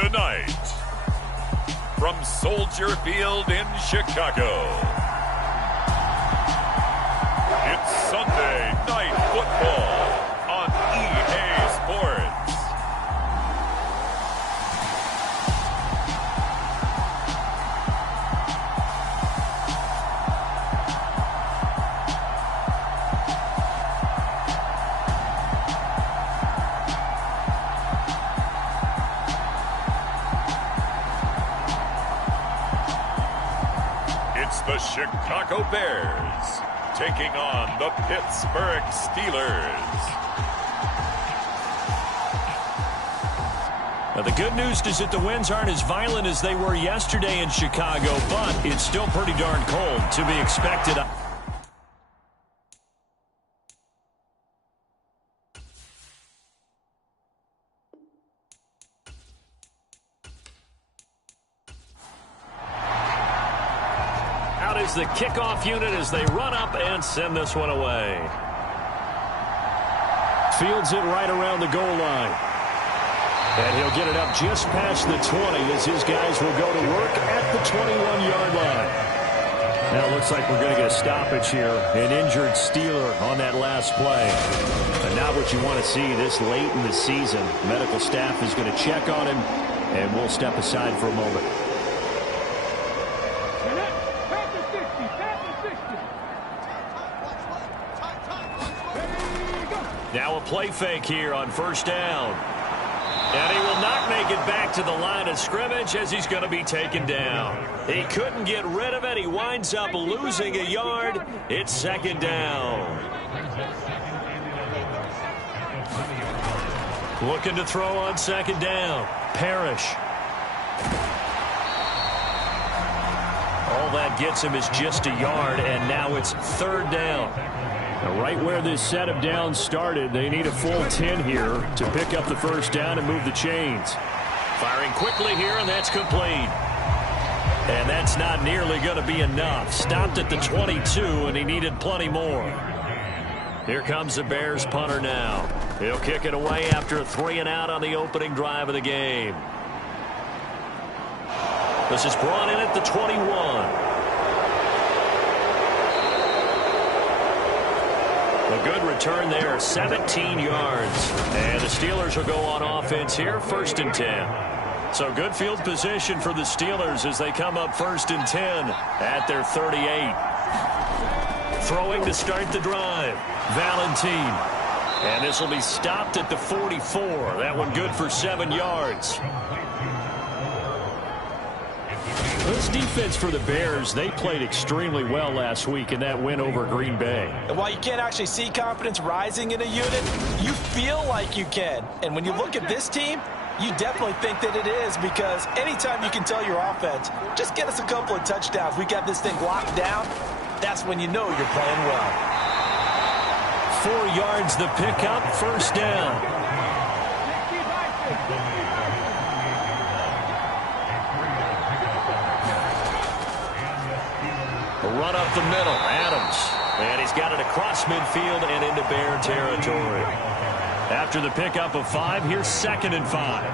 Tonight, from Soldier Field in Chicago, it's Sunday Night Football on EA Sports. The Chicago Bears taking on the Pittsburgh Steelers. Now, the good news is that the winds aren't as violent as they were yesterday in Chicago, but it's still pretty darn cold to be expected. Is the kickoff unit as they run up and send this one away. Fields it right around the goal line. And he'll get it up just past the 20 as his guys will go to work at the 21-yard line. Now it looks like we're going to get a stoppage here. An injured Steeler on that last play. But not what you want to see this late in the season. Medical staff is going to check on him, and we'll step aside for a moment. Now a play fake here on first down. And he will not make it back to the line of scrimmage as he's going to be taken down. He couldn't get rid of it. He winds up losing a yard. It's second down. Looking to throw on second down. Parrish. All that gets him is just a yard, and now it's third down. Now, right where this set of downs started, they need a full 10 here to pick up the first down and move the chains. Firing quickly here, and that's complete. And that's not nearly going to be enough. Stopped at the 22, and he needed plenty more. Here comes the Bears punter now. He'll kick it away after a 3-and-out on the opening drive of the game. This is brought in at the 21. A good return there, 17 yards. And the Steelers will go on offense here, 1st and 10. So good field position for the Steelers as they come up 1st and 10 at their 38. Throwing to start the drive, Valentine. And this will be stopped at the 44. That one good for 7 yards. This defense for the Bears, they played extremely well last week in that win over Green Bay. And while you can't actually see confidence rising in a unit, you feel like you can. And when you look at this team, you definitely think that it is, because anytime you can tell your offense, just get us a couple of touchdowns, we got this thing locked down, that's when you know you're playing well. 4 yards the pickup, first down. Run up the middle, Adams. And he's got it across midfield and into Bear territory. After the pickup of 5, here's 2nd and 5.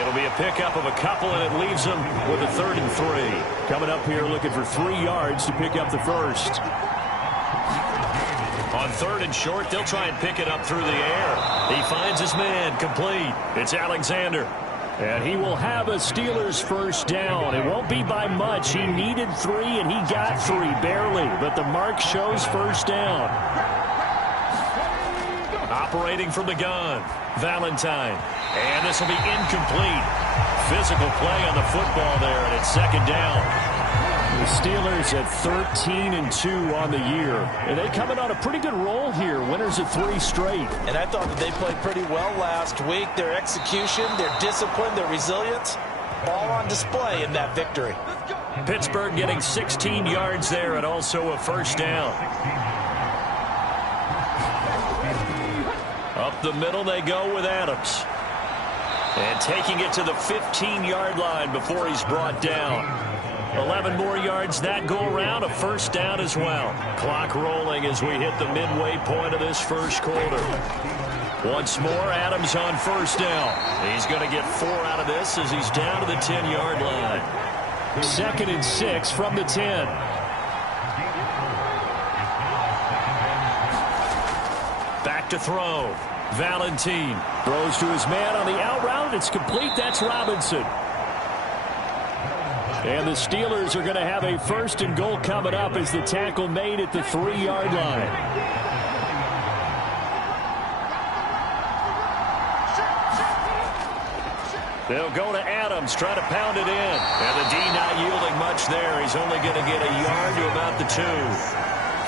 It'll be a pickup of a couple, and it leaves them with a 3rd and 3. Coming up here looking for 3 yards to pick up the first. On 3rd and short, they'll try and pick it up through the air. He finds his man, complete. It's Alexander. And he will have a Steelers first down. It won't be by much. He needed 3, and he got 3, barely. But the mark shows first down. Operating from the gun, Valentine. And this will be incomplete. Physical play on the football there, and it's second down. The Steelers at 13-2 on the year. And they coming on a pretty good roll here. Winners of 3 straight. And I thought that they played pretty well last week. Their execution, their discipline, their resilience, all on display in that victory. Pittsburgh getting 16 yards there and also a first down. Up the middle they go with Adams. And taking it to the 15-yard line before he's brought down. 11 more yards that go around, a first down as well. Clock rolling as we hit the midway point of this first quarter. Once more, Adams on first down. He's going to get 4 out of this as he's down to the 10-yard line. 2nd and 6 from the 10. Back to throw. Valentin throws to his man on the out route. It's complete. That's Robinson. And the Steelers are going to have a 1st and goal coming up as the tackle made at the 3-yard line. They'll go to Adams, try to pound it in. And the D not yielding much there. He's only going to get a yard to about the 2.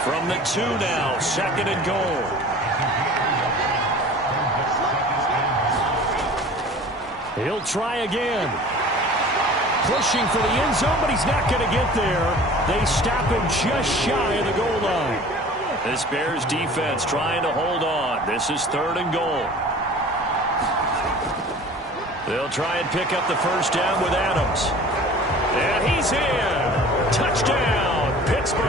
From the 2 now, 2nd and goal. He'll try again. Pushing for the end zone, but he's not going to get there. They stop him just shy of the goal line. This Bears defense trying to hold on. This is 3rd and goal. They'll try and pick up the first down with Adams. And he's in. Touchdown, Pittsburgh.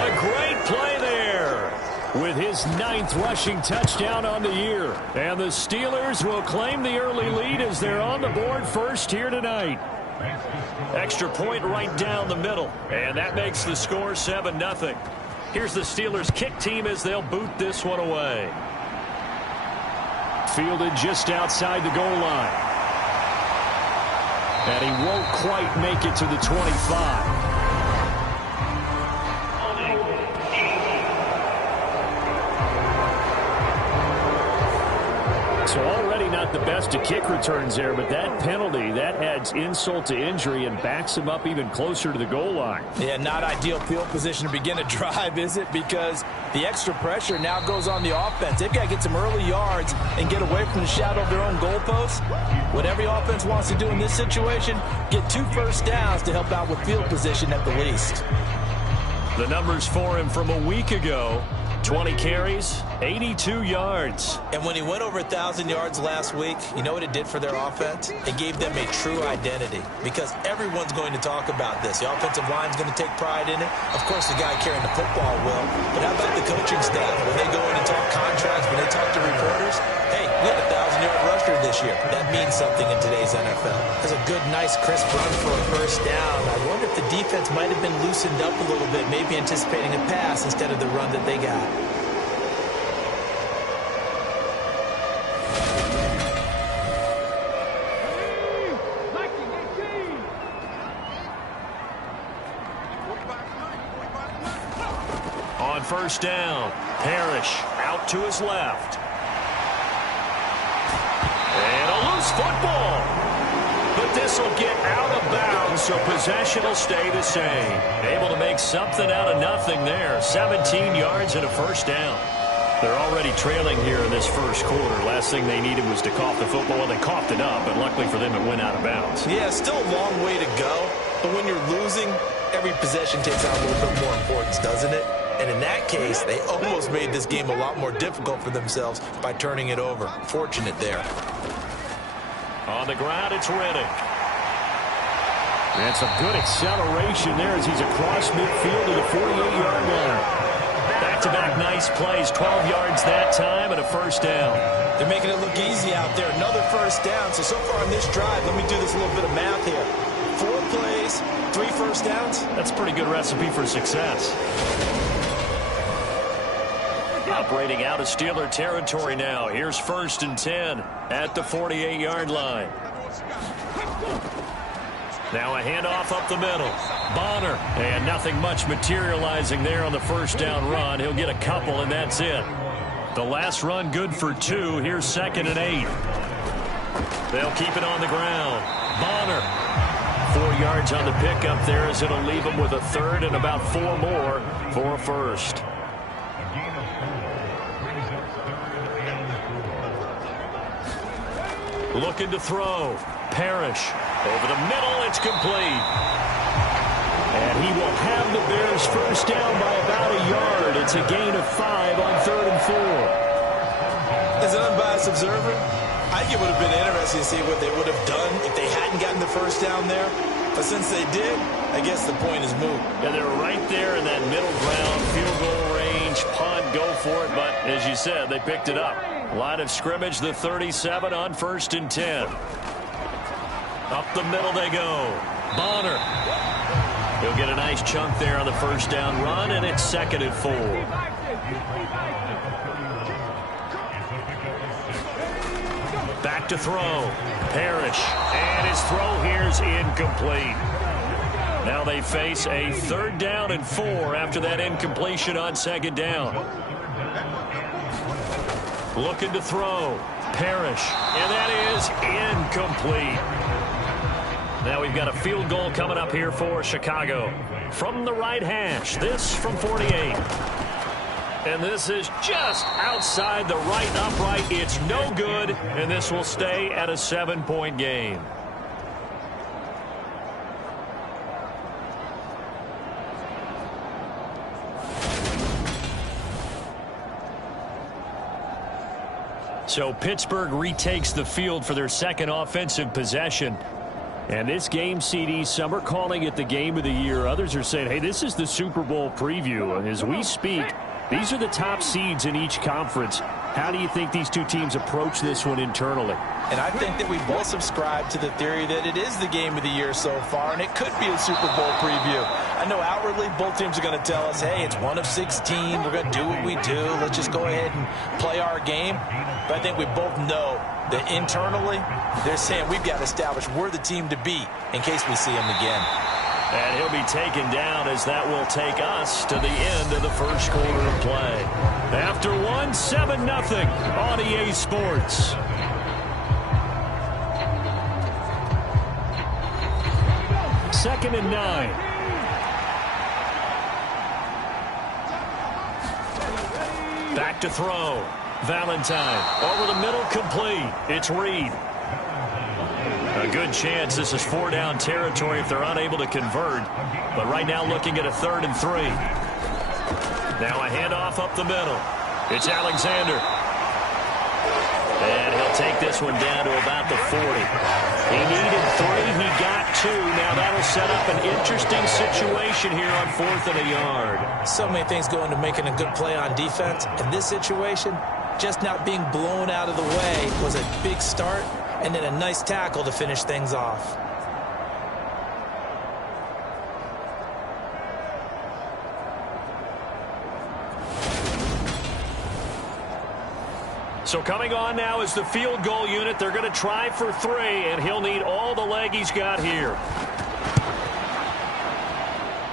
A great play there with his 9th rushing touchdown on the year. And the Steelers will claim the early lead as they're on the board first here tonight. Extra point right down the middle. And that makes the score 7-0. Here's the Steelers kick team as they'll boot this one away. Fielded just outside the goal line. And he won't quite make it to the 25. So already not the best of kick returns there, but that penalty, that adds insult to injury and backs him up even closer to the goal line. Yeah, not ideal field position to begin a drive, is it? Because the extra pressure now goes on the offense. They've got to get some early yards and get away from the shadow of their own goalposts. What every offense wants to do in this situation, get 2 first downs to help out with field position at the least. The numbers for him from a week ago. 20 carries, 82 yards. And when he went over 1,000 yards last week, you know what it did for their offense? It gave them a true identity because everyone's going to talk about this. The offensive line's going to take pride in it. Of course, the guy carrying the football will. But how about the coaching staff? When they go in and talk contracts, when they talk to reporters, hey, we had a 1,000-yard rusher this year. That means something in today's NFL. That's a good, nice, crisp run for a first down. I wonder if the defense might have been loosened up a little bit, maybe anticipating a pass instead of the run that they got. On first down, Parrish out to his left. And a loose football. But this will get out of bounds, so possession will stay the same. Able to make something out of nothing there. 17 yards and a first down. They're already trailing here in this first quarter. Last thing they needed was to cough the football. Well, they coughed it up, but luckily for them, it went out of bounds. Yeah, still a long way to go. But when you're losing, every possession takes on a little bit more importance, doesn't it? And in that case, they almost made this game a lot more difficult for themselves by turning it over. Fortunate there. On the ground, it's Reddick. And some good acceleration there as he's across midfield to the 48-yard line. Back-to-back nice plays, 12 yards that time and a first down. They're making it look easy out there. Another first down. So far on this drive, let me do this little bit of math here. 4 plays, 3 first downs. That's a pretty good recipe for success. Operating out of Steeler territory now. Here's 1st and 10 at the 48-yard line. Now a handoff up the middle. Bonner. And nothing much materializing there on the first down run. He'll get a couple, and that's it. The last run good for 2. Here's 2nd and 8. They'll keep it on the ground. Bonner. 4 yards on the pickup there as it'll leave him with a 3rd and about 4 more for a first. Looking to throw. Parrish. Over the middle, it's complete. And he will have the Bears first down by about a yard. It's a gain of 5 on 3rd and 4. As an unbiased observer, I think it would have been interesting to see what they would have done if they hadn't gotten the first down there. But since they did, I guess the point is moot. Yeah, they're right there in that middle ground, field goal range, punt, go for it. But as you said, they picked it up. Line of scrimmage, the 37 on 1st and 10. Up the middle they go. Bonner. He'll get a nice chunk there on the first down run, and it's 2nd and 4. Back to throw. Parrish. And his throw here's incomplete. Now they face a 3rd down and 4 after that incompletion on 2nd down. Looking to throw. Parrish. And that is incomplete. Now we've got a field goal coming up here for Chicago. From the right hash. This from 48. And this is just outside the right upright. It's no good, and this will stay at a 7-point game. So Pittsburgh retakes the field for their 2nd offensive possession. And this game, CD, some are calling it the game of the year. Others are saying, hey, this is the Super Bowl preview. And as we speak, these are the top seeds in each conference. How do you think these two teams approach this one internally? And I think that we both subscribe to the theory that it is the game of the year so far, and it could be a Super Bowl preview. I know outwardly both teams are going to tell us, hey, it's 1 of 16. We're going to do what we do. Let's just go ahead and play our game. But I think we both know that internally they're saying we've got to establish we're the team to beat in case we see them again. And he'll be taken down as that will take us to the end of the first quarter of play. After 7-0 on EA Sports. Second and 9. Back to throw. Valentine over the middle, complete. It's Reed. A good chance this is 4-down territory if they're unable to convert. But right now looking at a 3rd and 3. Now a handoff up the middle. It's Alexander. And he'll take this one down to about the 40. He needed 3. He got 2. Now that'll set up an interesting situation here on 4th and a yard. So many things go into making a good play on defense. In this situation, just not being blown out of the way was a big start. And then a nice tackle to finish things off. So coming on now is the field goal unit. They're going to try for 3, and he'll need all the leg he's got here.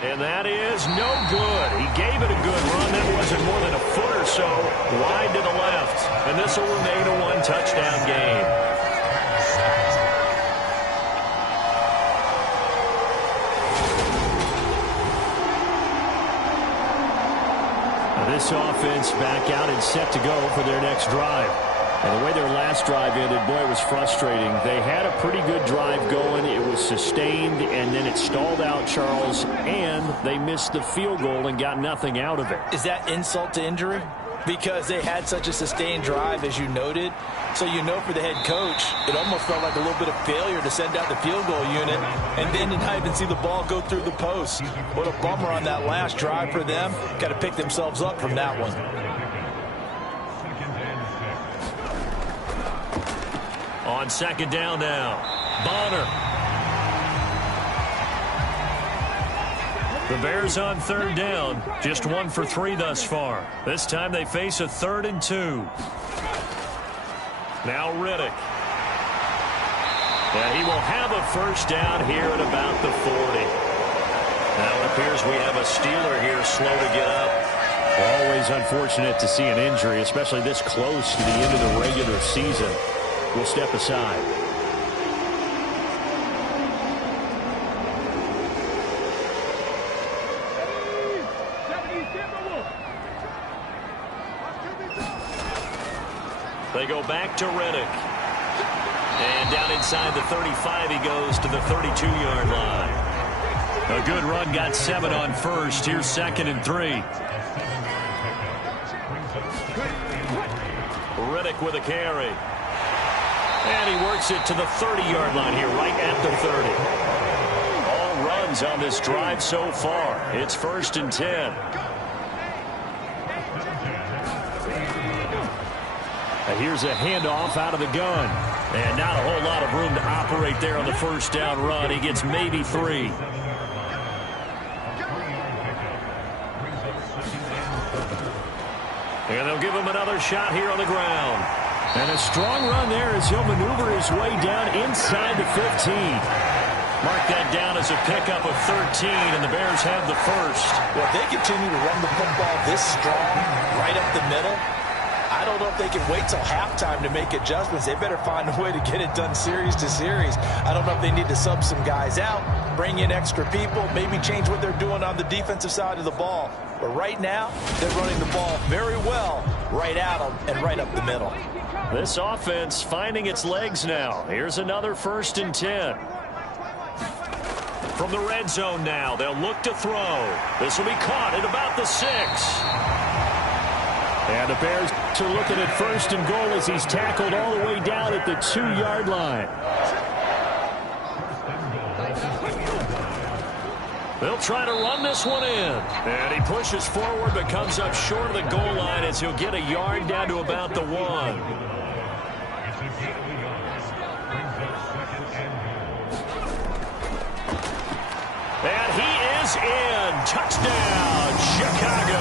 And that is no good. He gave it a good run. That wasn't more than a foot or so wide to the left. And this will remain a 1-touchdown game. This offense back out and set to go for their next drive. And the way their last drive ended, boy, it was frustrating. They had a pretty good drive going. It was sustained, and then it stalled out, Charles, and they missed the field goal and got nothing out of it. Is that insult to injury? Because they had such a sustained drive, as you noted. So you know for the head coach, it almost felt like a little bit of failure to send out the field goal unit and then to not even see the ball go through the post. What a bummer on that last drive for them. Got to pick themselves up from that one. On 2nd down now, Bonner. The Bears on 3rd down, just 1 for 3 thus far. This time they face a 3rd and 2. Now Riddick. And he will have a first down here at about the 40. Now it appears we have a Steeler here slow to get up. Always unfortunate to see an injury, especially this close to the end of the regular season. We'll step aside. They go back to Riddick. And down inside the 35, he goes to the 32-yard line. A good run, got 7 on first. Here's 2nd and 3. Riddick with a carry. And he works it to the 30-yard line here, right at the 30. downs on this drive so far. It's 1st and 10. Here's a handoff out of the gun. And not a whole lot of room to operate there on the first down run. He gets maybe 3. And they'll give him another shot here on the ground. And a strong run there as he'll maneuver his way down inside the 15. Mark that down as a pickup of 13, and the Bears have the first. Well, if they continue to run the football this strong, right up the middle, I don't know if they can wait till halftime to make adjustments. They better find a way to get it done series to series. I don't know if they need to sub some guys out, bring in extra people, maybe change what they're doing on the defensive side of the ball. But right now, they're running the ball very well right at them and right up the middle. This offense finding its legs now. Here's another 1st and 10. From the red zone now, they'll look to throw. This will be caught at about the 6. And the Bears are looking at 1st and goal as he's tackled all the way down at the 2-yard line. They'll try to run this one in. And he pushes forward but comes up short of the goal line as he'll get a yard down to about the 1. And he is in. Touchdown, Chicago.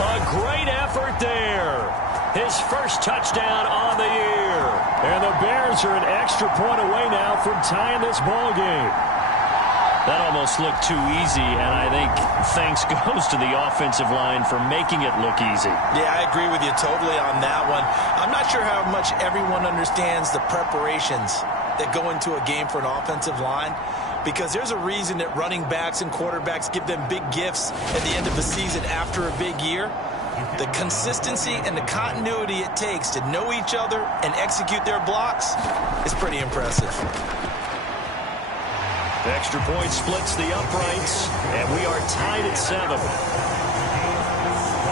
A great effort there. His first touchdown on the year. And the Bears are an extra point away now from tying this ball game. That almost looked too easy, and I think thanks goes to the offensive line for making it look easy. Yeah, I agree with you totally on that one. I'm not sure how much everyone understands the preparations that go into a game for an offensive line, because there's a reason that running backs and quarterbacks give them big gifts at the end of the season after a big year. The consistency and the continuity it takes to know each other and execute their blocks is pretty impressive. The extra point splits the uprights, and we are tied at 7.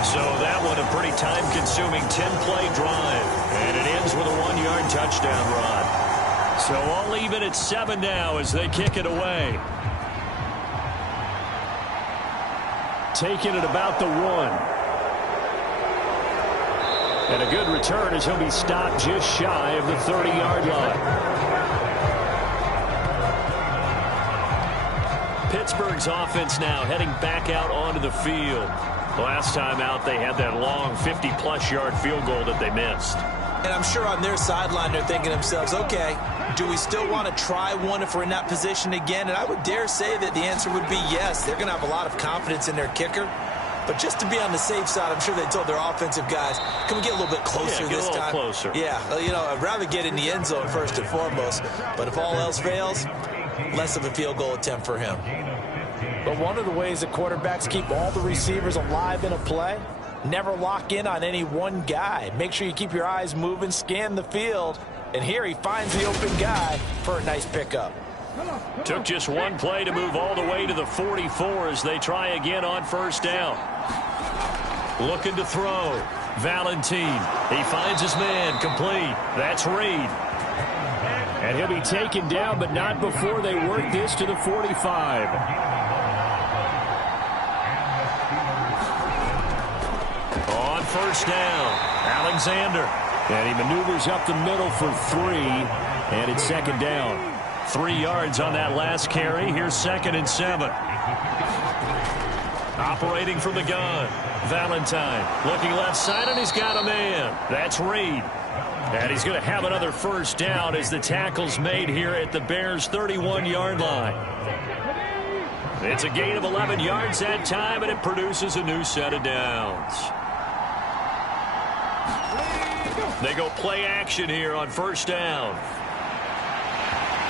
So that one a pretty time-consuming 10-play drive, and it ends with a 1-yard touchdown run. So all even at 7 now as they kick it away. Taking it about the 1. And a good return as he'll be stopped just shy of the 30-yard line. Pittsburgh's offense now heading back out onto the field. Last time out, they had that long 50-plus yard field goal that they missed. And I'm sure on their sideline they're thinking to themselves, okay, do we still want to try one if we're in that position again? And I would dare say that the answer would be yes. They're going to have a lot of confidence in their kicker. But just to be on the safe side, I'm sure they told their offensive guys, can we get a little bit closer this time? Closer. Yeah, you know, I'd rather get in the end zone first and foremost. But if all else fails, less of a field goal attempt for him. But one of the ways that quarterbacks keep all the receivers alive in a play, never lock in on any one guy. Make sure you keep your eyes moving, scan the field. And here he finds the open guy for a nice pickup. Took just one play to move all the way to the 44 as they try again on 1st down. Looking to throw. Valentine. He finds his man. Complete. That's Reed. And he'll be taken down, but not before they work this to the 45. On 1st down, Alexander. And he maneuvers up the middle for 3, and it's 2nd down. 3 yards on that last carry. Here's 2nd and 7. Operating from the gun, Valentine. Looking left side, and he's got a man. That's Reed. And he's going to have another 1st down as the tackle's made here at the Bears' 31-yard line. It's a gain of 11 yards that time, and it produces a new set of downs. They go play action here on 1st down.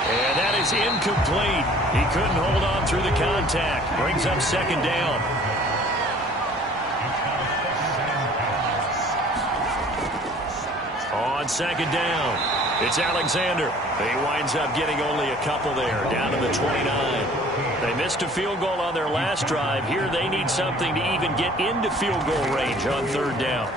And that is incomplete. He couldn't hold on through the contact. Brings up 2nd down. On 2nd down, it's Alexander. He winds up getting only a couple there, down to the 29. They missed a field goal on their last drive. Here they need something to even get into field goal range on 3rd down.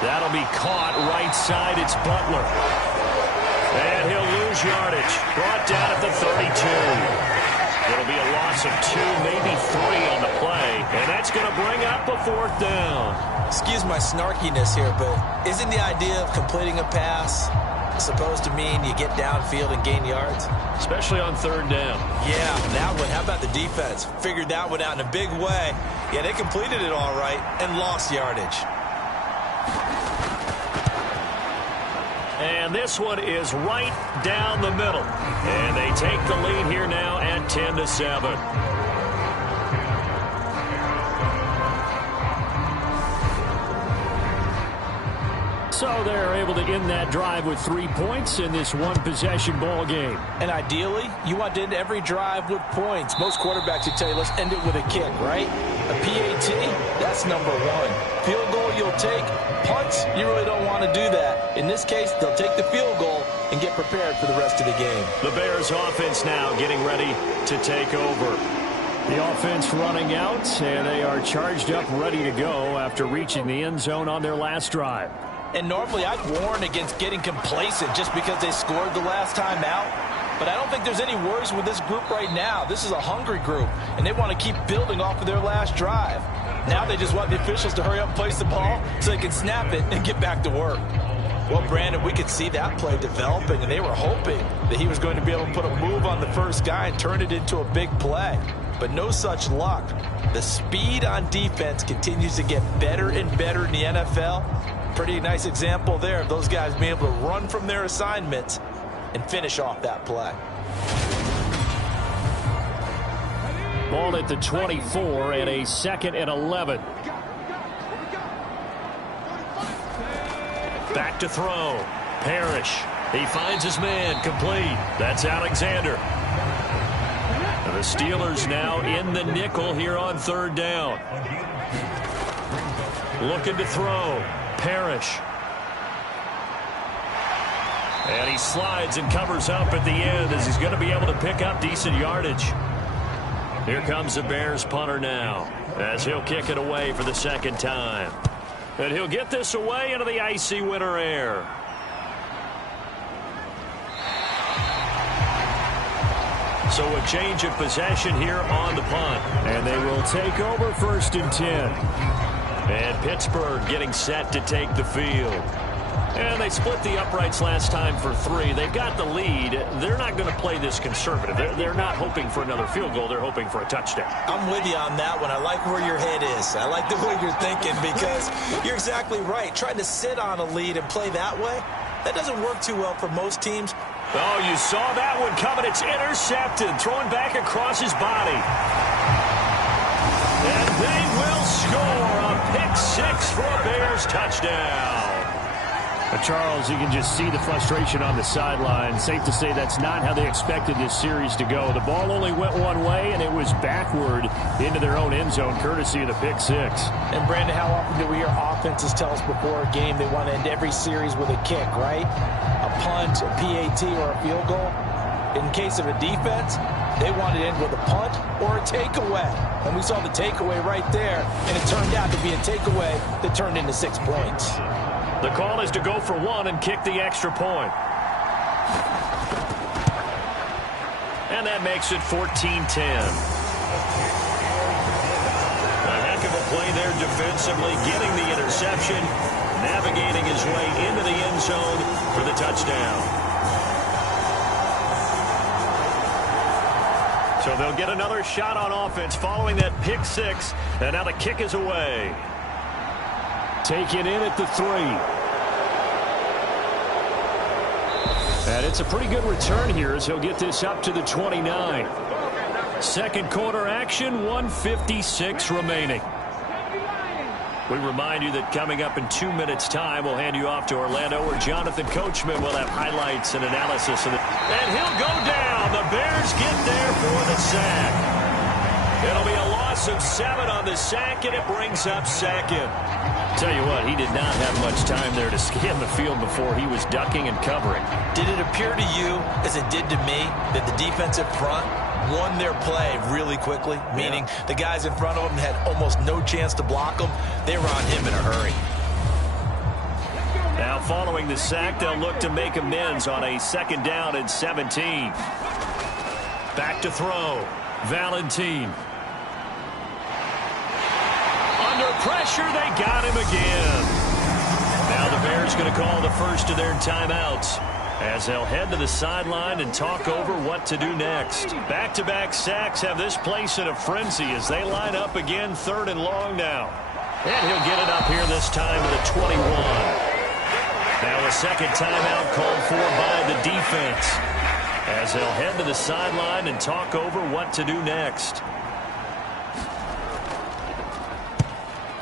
That'll be caught right side. It's Butler. And he'll lose lose yardage. Brought down at the 32. It'll be a loss of 2, maybe 3 on the play, and that's going to bring up a 4th down. Excuse my snarkiness here, but isn't the idea of completing a pass supposed to mean you get downfield and gain yards? Especially on 3rd down. Yeah, that one. How about the defense? Figured that one out in a big way. Yeah, they completed it all right and lost yardage. And this one is right down the middle. And they take the lead here now at 10-7. So they're able to end that drive with 3 points in this one-possession ball game. And ideally, you want to end every drive with points. Most quarterbacks would tell you, let's end it with a kick, right? A PAT, that's number 1. Field goal you'll take. Punts, you really don't want to do that. In this case, they'll take the field goal and get prepared for the rest of the game. The Bears offense now getting ready to take over. The offense running out, and they are charged up, ready to go after reaching the end zone on their last drive. And normally I'd warn against getting complacent just because they scored the last time out. But I don't think there's any worries with this group right now. This is a hungry group, and they want to keep building off of their last drive. Now they just want the officials to hurry up and place the ball so they can snap it and get back to work. Well, Brandon, we could see that play developing, and they were hoping that he was going to be able to put a move on the first guy and turn it into a big play. But no such luck. The speed on defense continues to get better and better in the NFL. Pretty nice example there of those guys being able to run from their assignments and finish off that play. Ball at the 24 and a 2nd and 11. Back to throw. Parrish. He finds his man. Complete. That's Alexander. And the Steelers now in the nickel here on 3rd down. Looking to throw. Parrish. And he slides and covers up at the end as he's going to be able to pick up decent yardage. Here comes the Bears punter now as he'll kick it away for the 2nd time. And he'll get this away into the icy winter air. So a change of possession here on the punt. And they will take over 1st and 10. And Pittsburgh getting set to take the field. And they split the uprights last time for 3. They've got the lead. They're not going to play this conservative. They're not hoping for another field goal. They're hoping for a touchdown. I'm with you on that one. I like where your head is. I like the way you're thinking because you're exactly right. Trying to sit on a lead and play that way, that doesn't work too well for most teams. Oh, you saw that one coming. It's intercepted. Thrown back across his body. And they will score a pick 6 for a Bears touchdown. Charles, you can just see the frustration on the sideline. Safe to say that's not how they expected this series to go. The ball only went one way, and it was backward into their own end zone, courtesy of the pick 6. And, Brandon, how often do we hear offenses tell us before a game they want to end every series with a kick, right? A punt, a PAT, or a field goal. In case of a defense, they want to end with a punt or a takeaway. And we saw the takeaway right there, and it turned out to be a takeaway that turned into 6 points. The call is to go for 1 and kick the extra point. And that makes it 14-10. A heck of a play there defensively, getting the interception, navigating his way into the end zone for the touchdown. So they'll get another shot on offense following that pick 6, and now the kick is away. Taken in at the 3. And it's a pretty good return here as he'll get this up to the 29. 2nd quarter action, 1:56 remaining. We remind you that coming up in 2 minutes' time, we'll hand you off to Orlando, where Jonathan Coachman will have highlights and analysis. And he'll go down. The Bears get there for the sack. It'll be a loss of 7 on the sack, and it brings up 2nd. Tell you what, he did not have much time there to scan the field before he was ducking and covering. Did it appear to you, as it did to me, that the defensive front won their play really quickly? Meaning the guys in front of them had almost no chance to block them. They were on him in a hurry. Now Now following the sack, they'll look to make amends on a 2nd down and 17. Back to throw. Valentine. Under pressure, they got him again. Now the Bears going to call the first of their timeouts as they'll head to the sideline and talk over what to do next. Back-to-back sacks have this place in a frenzy as they line up again 3rd and long now. And he'll get it up here this time to the 21. Now a second timeout called for by the defense as they'll head to the sideline and talk over what to do next.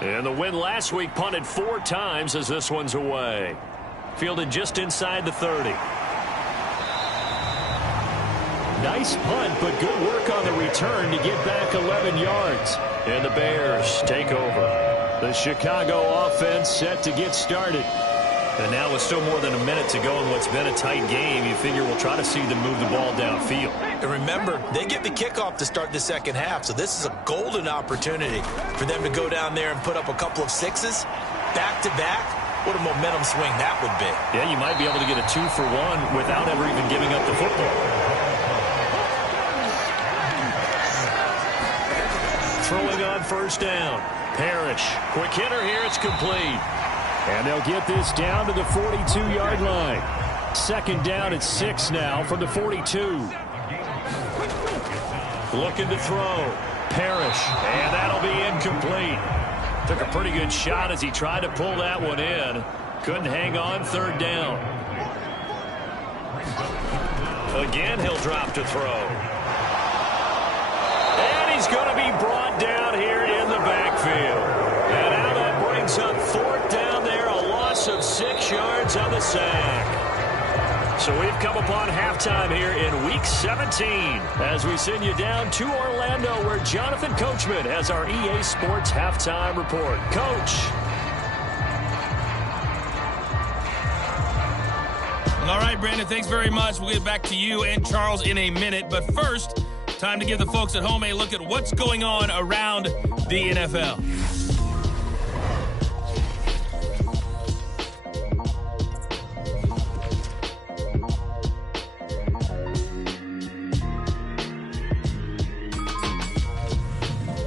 And the win last week punted 4 times as this one's away. Fielded just inside the 30. Nice punt, but good work on the return to get back 11 yards. And the Bears take over. The Chicago offense set to get started. And now with still more than a minute to go in what's been a tight game, you figure we'll try to see them move the ball downfield. And remember, they get the kickoff to start the second half, so this is a golden opportunity for them to go down there and put up a couple of 6s back-to-back. What a momentum swing that would be. Yeah, you might be able to get a 2-for-1 without ever even giving up the football. Throwing on 1st down. Parrish. Quick hitter here. It's complete. And they'll get this down to the 42-yard line. 2nd down at 6 now from the 42. Looking to throw. Parrish. And that'll be incomplete. Took a pretty good shot as he tried to pull that one in. Couldn't hang on 3rd down. Again, he'll drop to throw. And he's going to be brought down here in the backfield. And now that brings up 4th down there, a loss of 6 yards on the sack. So we've come upon halftime here in Week 17 as we send you down to Orlando where Jonathan Coachman has our EA Sports Halftime Report. Coach. All right, Brandon, thanks very much. We'll get back to you and Charles in a minute. But first, time to give the folks at home a look at what's going on around the NFL.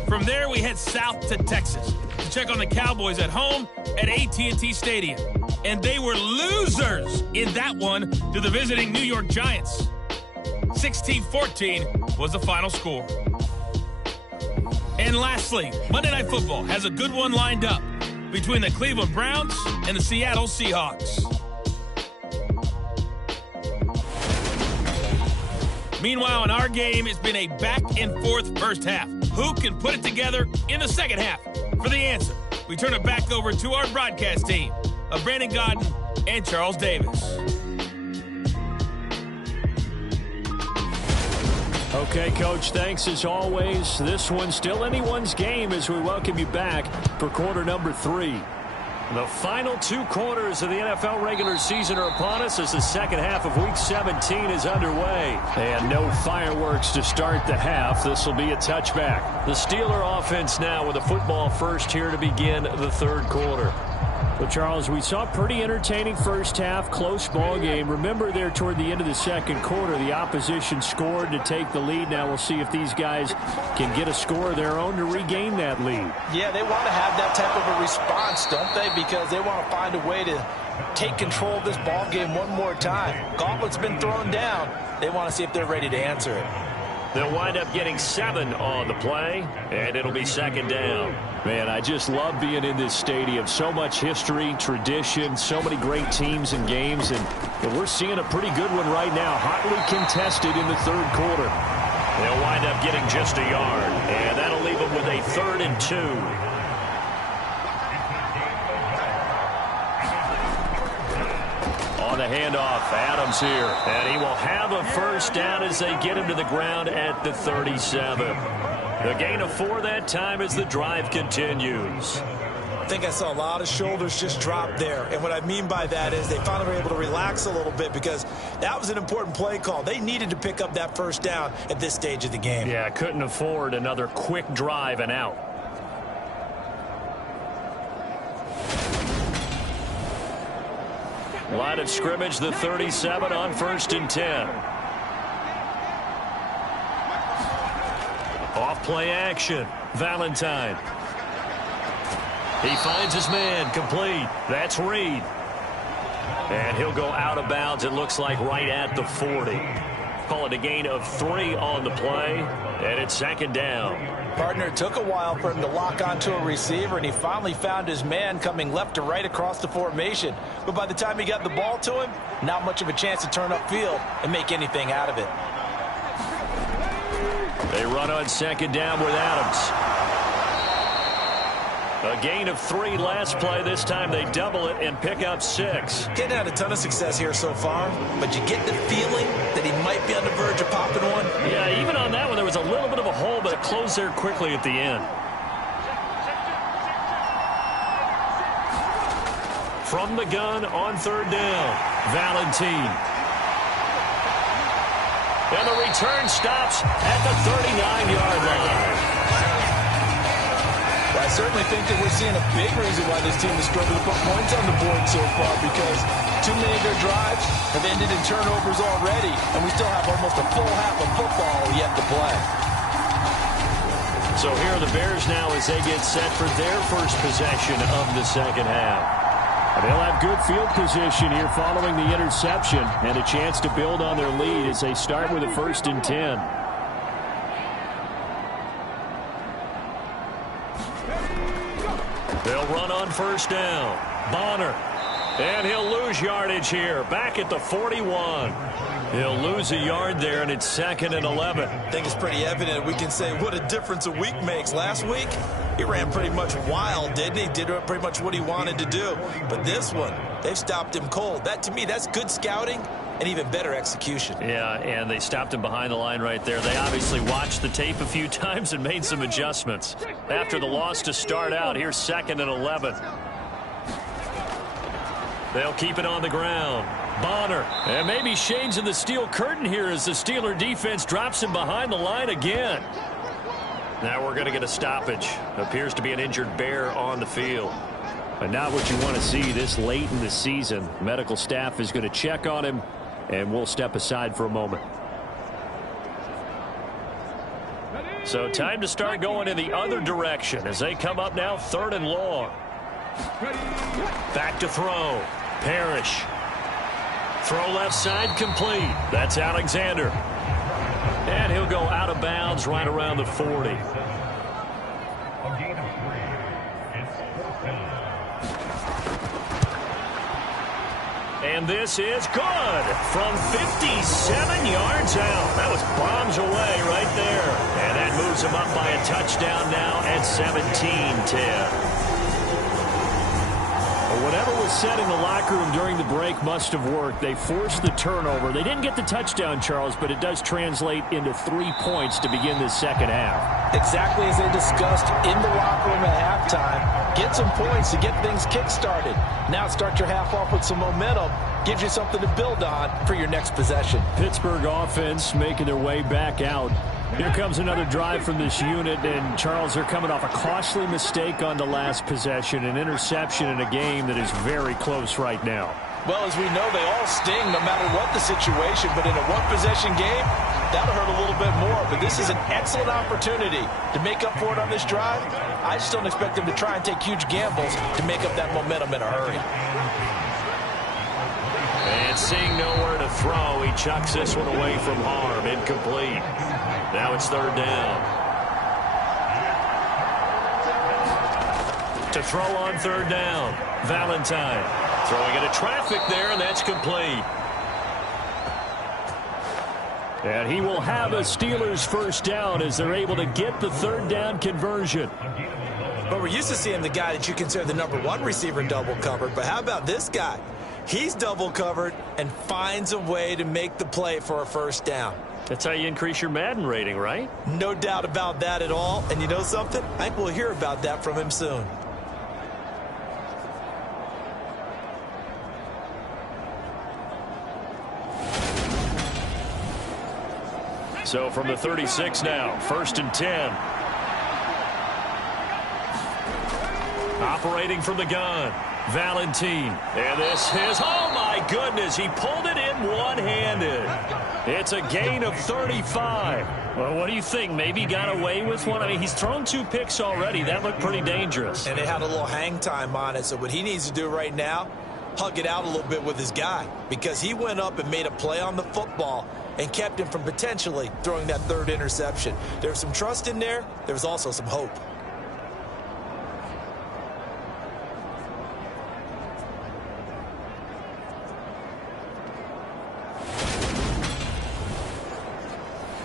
From there, we head south to Texas to check on the Cowboys at home at AT&T Stadium. And they were losers in that one to the visiting New York Giants. 16-14 was the final score. And lastly, Monday Night Football has a good one lined up between the Cleveland Browns and the Seattle Seahawks. Meanwhile, in our game, it's been a back-and-forth first half. Who can put it together in the second half? For the answer, we turn it back over to our broadcast team of Brandon Godden and Charles Davis. Okay, Coach, thanks as always. This one's still anyone's game as we welcome you back for quarter number 3. The final 2 quarters of the NFL regular season are upon us as the second half of Week 17 is underway. And no fireworks to start the half. This will be a touchback. The Steeler offense now with a football first here to begin the 3rd quarter. Well, Charles, we saw a pretty entertaining first half, close ball game. Remember there toward the end of the 2nd quarter, the opposition scored to take the lead. Now we'll see if these guys can get a score of their own to regain that lead. Yeah, they want to have that type of a response, don't they? Because they want to find a way to take control of this ball game one more time. Gauntlet's been thrown down. They want to see if they're ready to answer it. They'll wind up getting 7 on the play, and it'll be 2nd down. Man, I just love being in this stadium. So much history, tradition, so many great teams and games, and we're seeing a pretty good one right now, hotly contested in the 3rd quarter. They'll wind up getting just a yard, and that'll leave them with a 3rd and 2. On the handoff, Adams here, and he will have a first down as they get him to the ground at the 37. The gain of 4 that time as the drive continues. I think I saw a lot of shoulders just drop there, and what I mean by that is they finally were able to relax a little bit because that was an important play call. They needed to pick up that first down at this stage of the game. Yeah, couldn't afford another quick drive and out. Line of scrimmage, the 37 on 1st and 10. Off play action. Valentine. He finds his man, complete. That's Reed. And he'll go out of bounds, it looks like, right at the 40. Call it a gain of 3 on the play, and it's 2nd down. Partner, it took a while for him to lock onto a receiver, and he finally found his man coming left to right across the formation. But by the time he got the ball to him, not much of a chance to turn upfield and make anything out of it. They run on 2nd down with Adams. A gain of 3 last play. This time they double it and pick up 6. Getting had a ton of success here so far, but you get the feeling that he might be on the verge of popping one. Yeah, even on that one, there was a little bit of a hole, but it closed there quickly at the end. From the gun on 3rd down, Valentine. And the return stops at the 39-yard line. I certainly think that we're seeing a big reason why this team has struggled to put points on the board so far, because too many of their drives have ended in turnovers already, and we still have almost a full half of football yet to play. So here are the Bears now as they get set for their first possession of the 2nd half. They'll have good field position here following the interception and a chance to build on their lead as they start with a 1st and 10. They'll run on 1st down. Bonner. And he'll lose yardage here. Back at the 41. He'll lose a yard there, and it's 2nd and 11. I think it's pretty evident. We can say what a difference a week makes. Last week, he ran pretty much wild, didn't he? Did pretty much what he wanted to do. But this one, they've stopped him cold. That, to me, that's good scouting and even better execution. Yeah, and they stopped him behind the line right there. They obviously watched the tape a few times and made some adjustments. After the loss to start out, here's 2nd and 11. They'll keep it on the ground. Bonner. And maybe shades of the steel curtain here as the Steeler defense drops him behind the line again. Now we're going to get a stoppage. Appears to be an injured Bear on the field. But not what you want to see this late in the season. Medical staff is going to check on him, and we'll step aside for a moment. So time to start going in the other direction as they come up now 3rd and long. Back to throw. Parrish. Throw left side complete. That's Alexander. And he'll go out of bounds right around the 40. And this is good from 57 yards out. That was bombs away right there. And that moves him up by a touchdown now at 17-10. Whatever was said in the locker room during the break must have worked. They forced the turnover. They didn't get the touchdown, Charles, but it does translate into 3 points to begin this 2nd half. Exactly as they discussed in the locker room at halftime. Get some points to get things kick-started. Now start your half off with some momentum. Gives you something to build on for your next possession. Pittsburgh offense making their way back out. Here comes another drive from this unit, and Charles, they're coming off a costly mistake on the last possession, an interception in a game that is very close right now. Well, as we know, they all sting no matter what the situation, but in a one-possession game, that'll hurt a little bit more. But this is an excellent opportunity to make up for it on this drive. I just don't expect them to try and take huge gambles to make up that momentum in a hurry. And seeing nowhere to throw, he chucks this one away from harm. Incomplete. Now it's 3rd down. To throw on 3rd down, Valentine. Throwing into traffic there, and that's complete. And he will have a Steelers 1st down as they're able to get the 3rd down conversion. But we're used to seeing the guy that you consider the #1 receiver double covered. But how about this guy? He's double covered and finds a way to make the play for a 1st down. That's how you increase your Madden rating, right? No doubt about that at all. And you know something? I think we'll hear about that from him soon. So from the 36 now, 1st and 10. Operating from the gun, Valentine. And this is, oh my goodness, he pulled it in one-handed. It's a gain of 35. Well, what do you think? Maybe got away with one? I mean, he's thrown 2 picks already. That looked pretty dangerous. And they had a little hang time on it, so what he needs to do right now, hug it out a little bit with his guy, because he went up and made a play on the football and kept him from potentially throwing that 3rd interception. There was some trust in there. There was also some hope.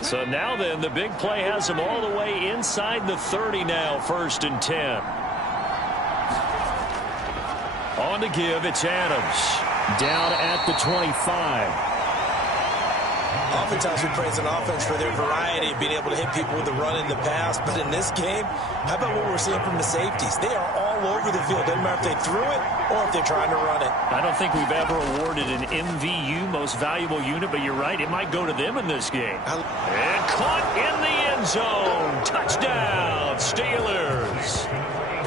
So now then, the big play has him all the way inside the 30 now, 1st and 10. On to give, it's Adams. Down at the 25. Oftentimes we praise an offense for their variety of being able to hit people with the run in the pass, but in this game, how about what we're seeing from the safeties? They are all over the field. Doesn't matter if they threw it or if they're trying to run it. I don't think we've ever awarded an MVU, most valuable unit, but you're right, it might go to them in this game. And caught in the end zone. Touchdown, Steelers.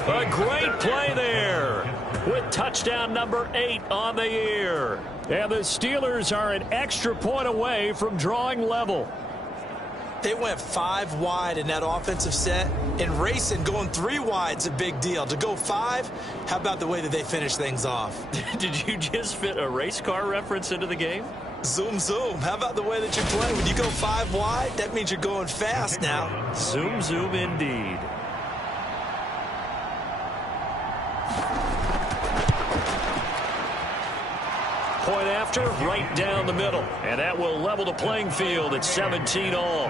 A great play there with touchdown number 8 on the year. And the Steelers are an extra point away from drawing level. They went 5 wide in that offensive set, and racing going 3 wide is a big deal. To go 5, how about the way that they finish things off? Did you just fit a race car reference into the game? Zoom, zoom. How about the way that you play? When you go 5 wide, that means you're going fast now. Zoom, zoom indeed. Point after, right down the middle. And that will level the playing field at 17 all.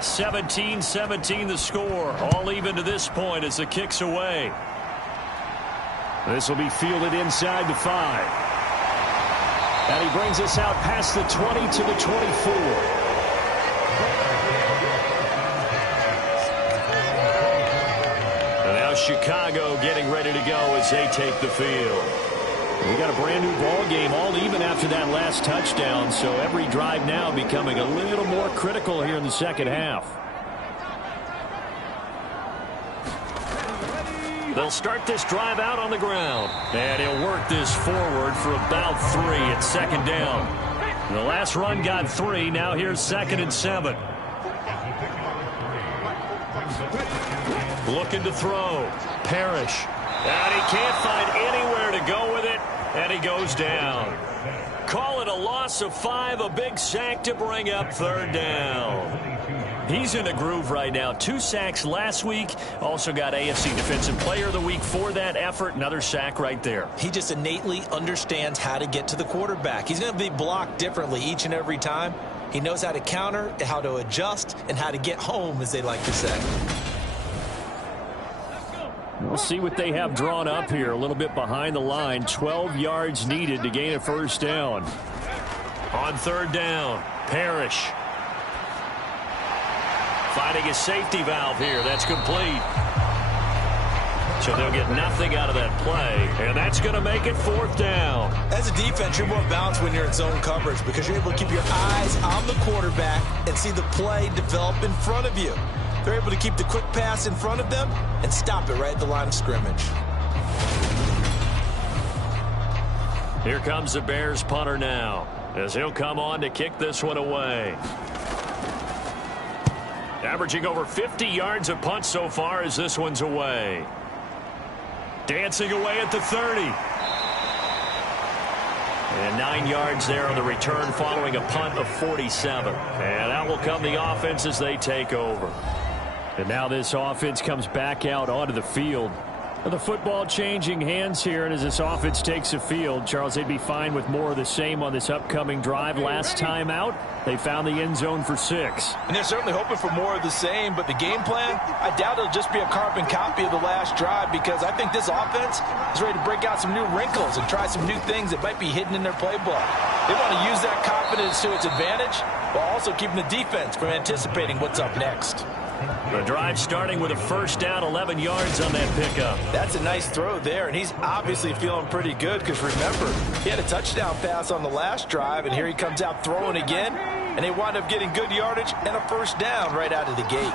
17-17 the score. All even to this point as the kick's away. This will be fielded inside the 5. And he brings us out past the 20 to the 24. And now Chicago getting ready to go as they take the field. We got a brand new ball game, all even after that last touchdown, so every drive now becoming a little more critical here in the second half. They'll start this drive out on the ground, and he'll work this forward for about 3 at 2nd down. The last run got 3, now here's 2nd and 7. Looking to throw. Parrish. And he can't find anywhere to go with it, and he goes down. Call it a loss of 5, a big sack to bring up 3rd down. He's in a groove right now. 2 sacks last week. Also got AFC Defensive Player of the Week for that effort. Another sack right there. He just innately understands how to get to the quarterback. He's going to be blocked differently each and every time. He knows how to counter, how to adjust, and how to get home, as they like to say. We'll see what they have drawn up here. A little bit behind the line. 12 yards needed to gain a 1st down. On 3rd down, Parrish. Finding a safety valve here. That's complete. So they'll get nothing out of that play. And that's going to make it 4th down. As a defense, you're more balanced when you're in zone coverage because you're able to keep your eyes on the quarterback and see the play develop in front of you. They're able to keep the quick pass in front of them and stop it right at the line of scrimmage. Here comes the Bears punter now as he'll come on to kick this one away. Averaging over 50 yards a punt so far as this one's away. Dancing away at the 30. And 9 yards there on the return following a punt of 47. And out will come the offense as they take over. And now this offense comes back out onto the field. The football changing hands here, and as this offense takes the field, Charles, they'd be fine with more of the same on this upcoming drive. Last time out, they found the end zone for 6. And they're certainly hoping for more of the same, but the game plan, I doubt it'll just be a carbon copy of the last drive because I think this offense is ready to break out some new wrinkles and try some new things that might be hidden in their playbook. They want to use that confidence to its advantage while also keeping the defense from anticipating what's up next. The drive starting with a 1st down, 11 yards on that pickup. That's a nice throw there, and he's obviously feeling pretty good because remember, he had a touchdown pass on the last drive, and here he comes out throwing again, and they wind up getting good yardage and a 1st down right out of the gate.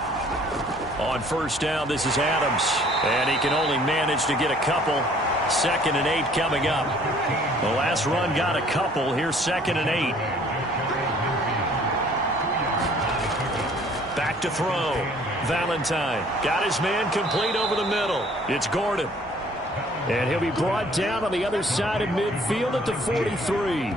On 1st down, this is Adams, and he can only manage to get a couple. 2nd and 8 coming up. The last run got a couple. Here's 2nd and 8. Back to throw. Valentine got his man complete over the middle. It's Gordon. And he'll be brought down on the other side of midfield at the 43.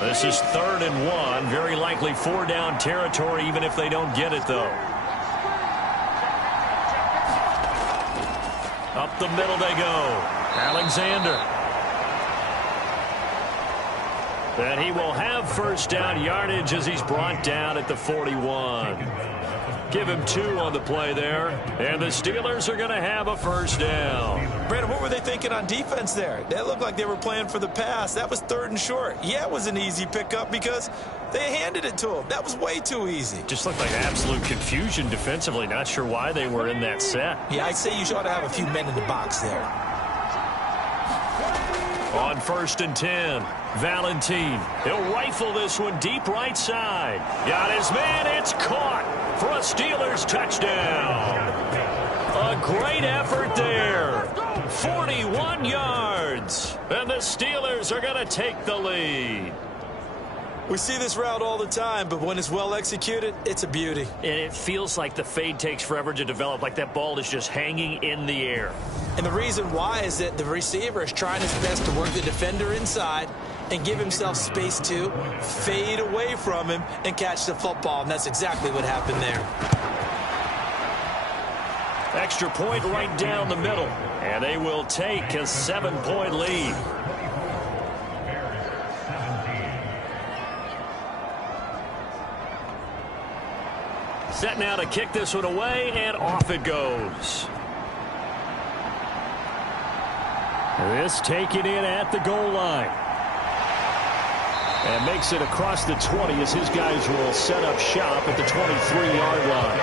This is 3rd and 1. Very likely 4-down territory, even if they don't get it, though. Up the middle they go. Alexander. And he will have 1st down yardage as he's brought down at the 41. Give him 2 on the play there. And the Steelers are going to have a 1st down. Brandon, what were they thinking on defense there? They looked like they were playing for the pass. That was 3rd and short. Yeah, it was an easy pickup because they handed it to him. That was way too easy. Just looked like absolute confusion defensively. Not sure why they were in that set. Yeah, I'd say you ought to have a few men in the box there. On 1st and 10, Valentine. He'll rifle this one deep right side. Got his man. It's caught for a Steelers touchdown. A great effort there. 41 yards. And the Steelers are going to take the lead. We see this route all the time, but when it's well executed, it's a beauty. And it feels like the fade takes forever to develop, like that ball is just hanging in the air. And the reason why is that the receiver is trying his best to work the defender inside and give himself space to fade away from him and catch the football, and that's exactly what happened there. Extra point right down the middle, and they will take a 7-point lead. Set now to kick this one away, and off it goes. This taken in at the goal line. And makes it across the 20 as his guys will set up shop at the 23-yard line.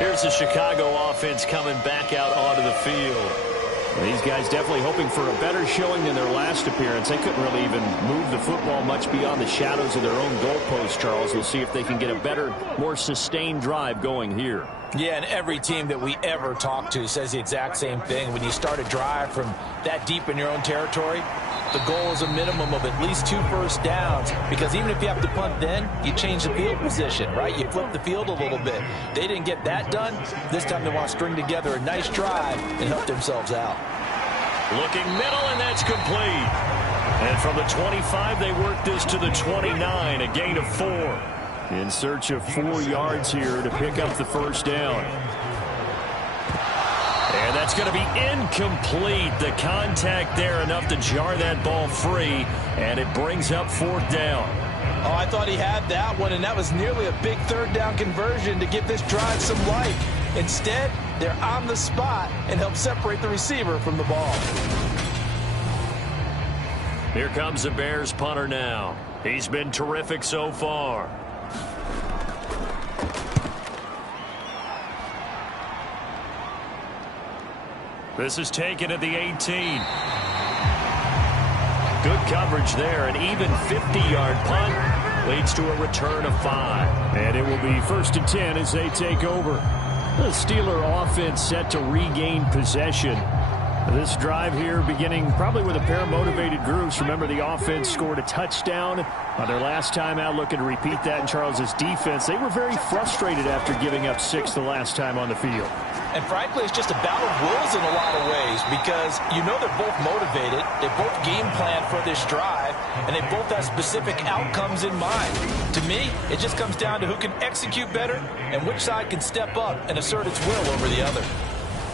Here's the Chicago offense coming back out onto the field. These guys definitely hoping for a better showing than their last appearance. They couldn't really even move the football much beyond the shadows of their own goalpost, Charles. We'll see if they can get a better, more sustained drive going here. Yeah, and every team that we ever talk to says the exact same thing. When you start a drive from that deep in your own territory, the goal is a minimum of at least 2 first downs, because even if you have to punt then, you change the field position, right? You flip the field a little bit. They didn't get that done. This time they want to string together a nice drive and help themselves out. Looking middle, and that's complete. And from the 25, they work this to the 29, a gain of 4. In search of 4 yards here to pick up the 1st down. And that's going to be incomplete. The contact there enough to jar that ball free, and it brings up 4th down. Oh, I thought he had that one, and that was nearly a big 3rd down conversion to give this drive some life. Instead, they're on the spot and help separate the receiver from the ball. Here comes the Bears punter now. He's been terrific so far. This is taken at the 18. Good coverage there. An even 50-yard punt leads to a return of 5. And it will be 1st and 10 as they take over. The Steeler offense set to regain possession. This drive here beginning probably with a pair of motivated groups. Remember, the offense scored a touchdown on their last time out, looking to repeat that in Charles's defense. They were very frustrated after giving up 6 the last time on the field. And frankly, it's just a battle of wills in a lot of ways, because you know they're both motivated, they both game plan for this drive, and they both have specific outcomes in mind. To me, it just comes down to who can execute better and which side can step up and assert its will over the other.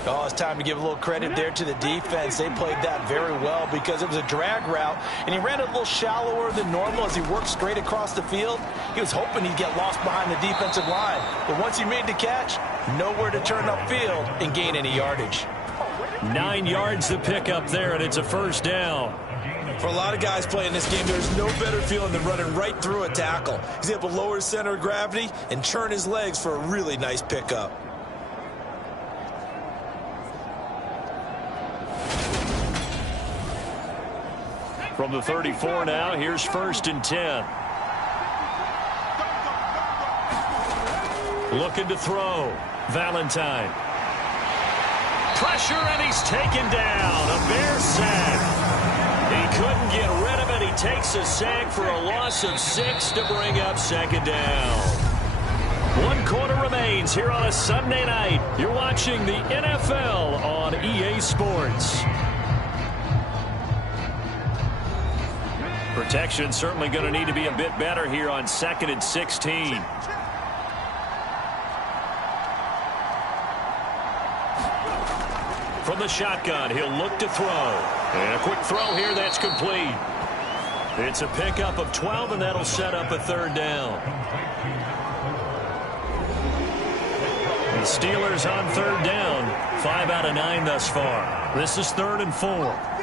Oh, it's time to give a little credit there to the defense. They played that very well because it was a drag route, and he ran it a little shallower than normal as he worked straight across the field. He was hoping he'd get lost behind the defensive line, but once he made the catch, nowhere to turn upfield and gain any yardage. 9 yards to pick up there, and it's a 1st down. For a lot of guys playing this game, there's no better feeling than running right through a tackle. He's able to lower his center of gravity and turn his legs for a really nice pickup. From the 34 now, here's 1st and 10. Looking to throw. Valentine. Pressure, and he's taken down. A Bear sack. He couldn't get rid of it. He takes a sack for a loss of 6 to bring up 2nd down. 1 quarter remains here on a Sunday night. You're watching the NFL on EA Sports. Protection certainly going to need to be a bit better here on 2nd and 16. From the shotgun, he'll look to throw. And a quick throw here that's complete. It's a pickup of 12, and that'll set up a 3rd down. The Steelers on 3rd down. 5 out of 9 thus far. This is 3rd and 4.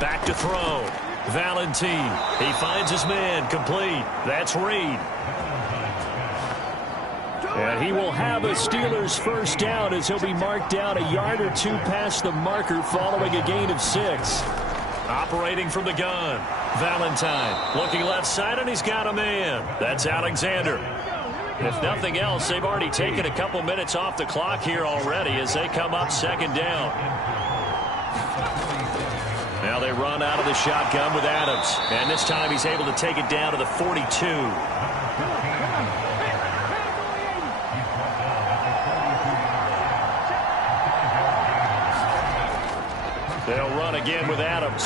Back to throw. Valentine. He finds his man. Complete. That's Reed. And he will have a Steelers 1st down as he'll be marked down a yard or 2 past the marker following a gain of 6. Operating from the gun. Valentine looking left side, and he's got a man. That's Alexander. If nothing else, they've already taken a couple minutes off the clock here already as they come up 2nd down. Now they run out of the shotgun with Adams. And this time he's able to take it down to the 42. They'll run again with Adams.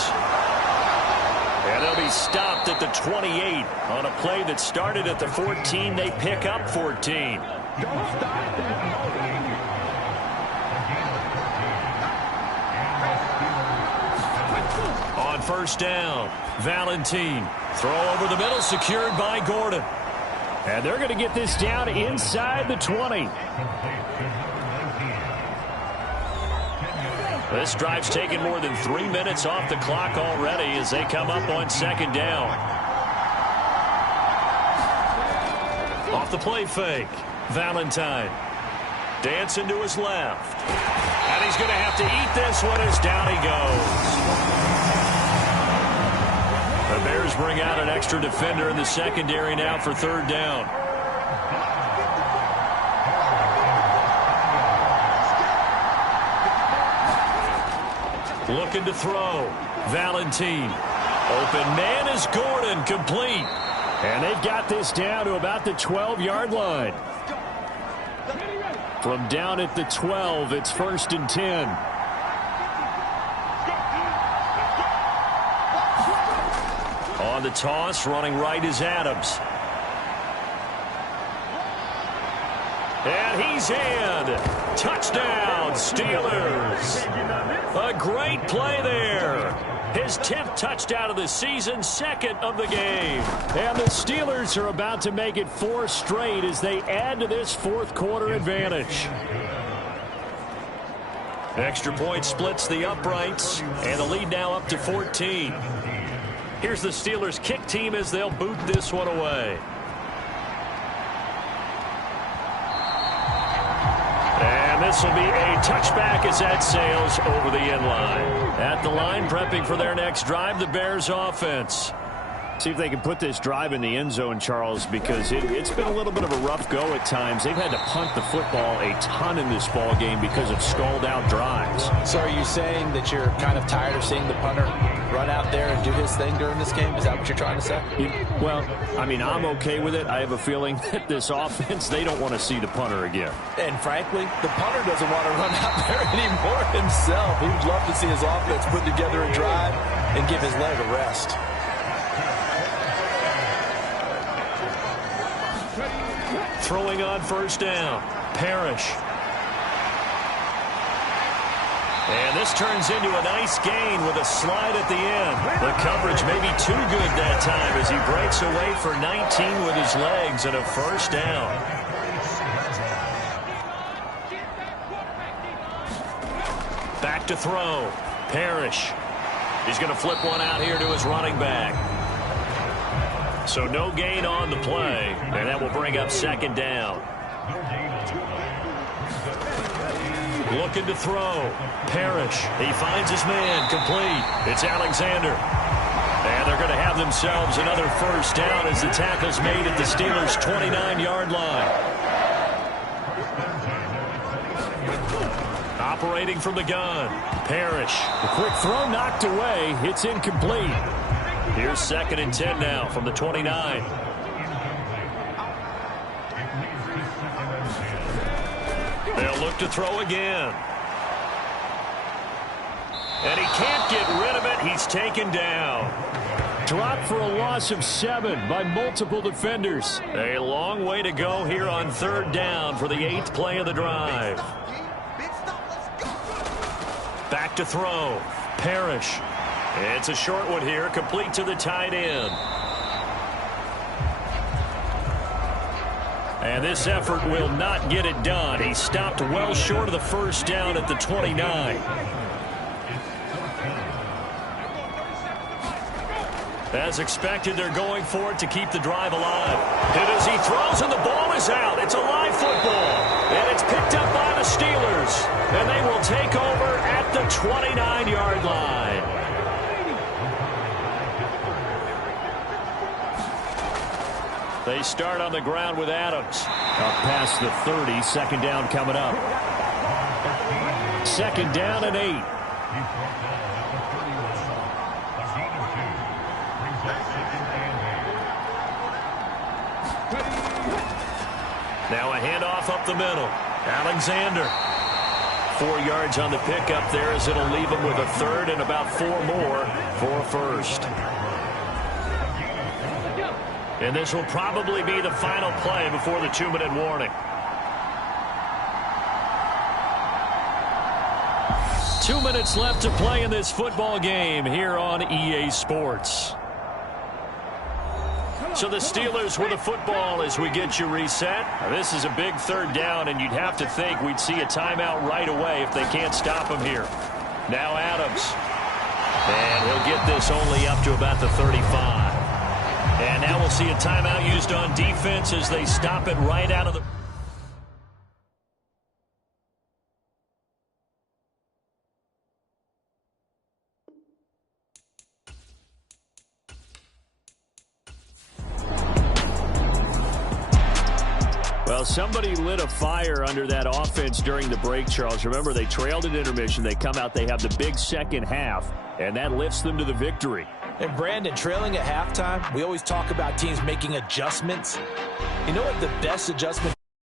And they'll be stopped at the 28 on a play that started at the 14. They pick up 14. On 1st down, Valentine. Throw over the middle, secured by Gordon. And they're going to get this down inside the 20. This drive's taken more than 3 minutes off the clock already as they come up on 2nd down. Off the play fake. Valentine. Dancing to his left. And he's going to have to eat this one as down he goes. The Bears bring out an extra defender in the secondary now for 3rd down. Looking to throw. Valentine. Open man is Gordon. Complete. And they've got this down to about the 12-yard line. From down at the 12, it's 1st and 10. On the toss, running right is Adams. And he's in. Touchdown, Steelers. A great play there. His 10th touchdown of the season, 2nd of the game. And the Steelers are about to make it 4 straight as they add to this 4th quarter advantage. Extra point splits the uprights, and the lead now up to 14. Here's the Steelers kick team as they'll boot this one away. And this will be a touchback as that sails over the end line. At the line, prepping for their next drive, the Bears offense. See if they can put this drive in the end zone, Charles, because it's been a little bit of a rough go at times. They've had to punt the football a ton in this ball game because of stalled-out drives. So are you saying that you're kind of tired of seeing the punter run out there and do his thing during this game? Is that what you're trying to say? Well, I mean, I'm okay with it. I have a feeling that this offense, they don't want to see the punter again. And frankly, the punter doesn't want to run out there anymore himself. He would love to see his offense put together a drive and give his leg a rest. Throwing on 1st down. Parrish. And this turns into a nice gain with a slide at the end. The coverage may be too good that time as he breaks away for 19 with his legs and a 1st down. Back to throw. Parrish. He's going to flip one out here to his running back. So no gain on the play, and that will bring up 2nd down. Looking to throw. Parrish. He finds his man. Complete. It's Alexander. And they're going to have themselves another first down as the tackle's made at the Steelers' 29-yard line. Operating from the gun. Parrish. The quick throw knocked away. It's incomplete. Here's 2nd and 10 now from the 29. They'll look to throw again. And he can't get rid of it. He's taken down. Dropped for a loss of 7 by multiple defenders. A long way to go here on 3rd down for the 8th play of the drive. Back to throw. Parrish. It's a short one here, complete to the tight end. And this effort will not get it done. He stopped well short of the first down at the 29. As expected, they're going for it to keep the drive alive. And as he throws and the ball is out, it's a live football. And it's picked up by the Steelers. And they will take over at the 29-yard line. They start on the ground with Adams. Up past the 30, 2nd down coming up. 2nd down and 8. Now a handoff up the middle. Alexander. 4 yards on the pickup there as it'll leave him with a 3rd and about 4 more for a first. And this will probably be the final play before the 2-minute warning. 2 minutes left to play in this football game here on EA Sports. So the Steelers with the football as we get you reset. Now this is a big 3rd down, and you'd have to think we'd see a timeout right away if they can't stop him here. Now Adams. And he'll get this only up to about the 35. And now we'll see a timeout used on defense as they stop it right out of the... Well, somebody lit a fire under that offense during the break, Charles. Remember, they trailed at intermission. They come out, they have the big second half, and that lifts them to the victory. And Brandon, trailing at halftime, we always talk about teams making adjustments. You know what the best adjustment